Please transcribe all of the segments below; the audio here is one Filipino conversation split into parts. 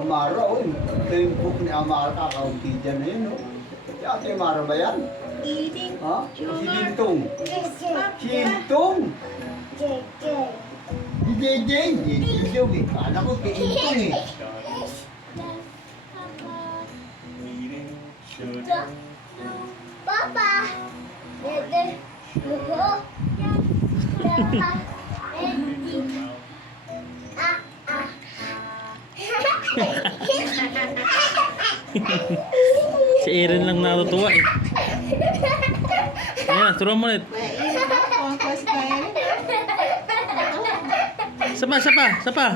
Amara, oh. Ito yung book ni Amara, kakaunti dyan na yun, oh. Si Ate Amara ba yan? Eating Ha? O si Lintong? sugar. Si Lintong? Si JJ? JJ daw eh. Kala ko kay Lintong eh. Papa. Si Aaron lang natutuwa eh. Ayan, turuan mo ulit. Mainit ako ang pastel. Sapa, sapa, sapa.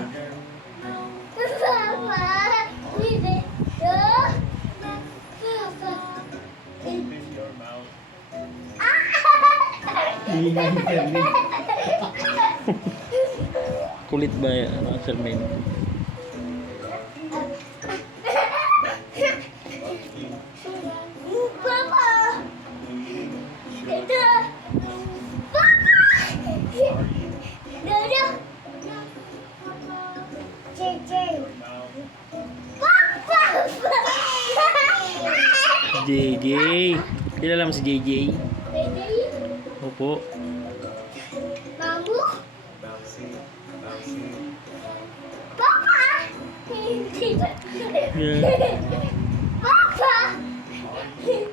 Ingay ni Fermin. Kulit ba yan, Sir Main? Papa. Dada. Papa. Dada. JJ. Papa. JJ. Kilala mo si JJ? JJ. Opo. Mamu. Papa. Yeah. Papa. Ya.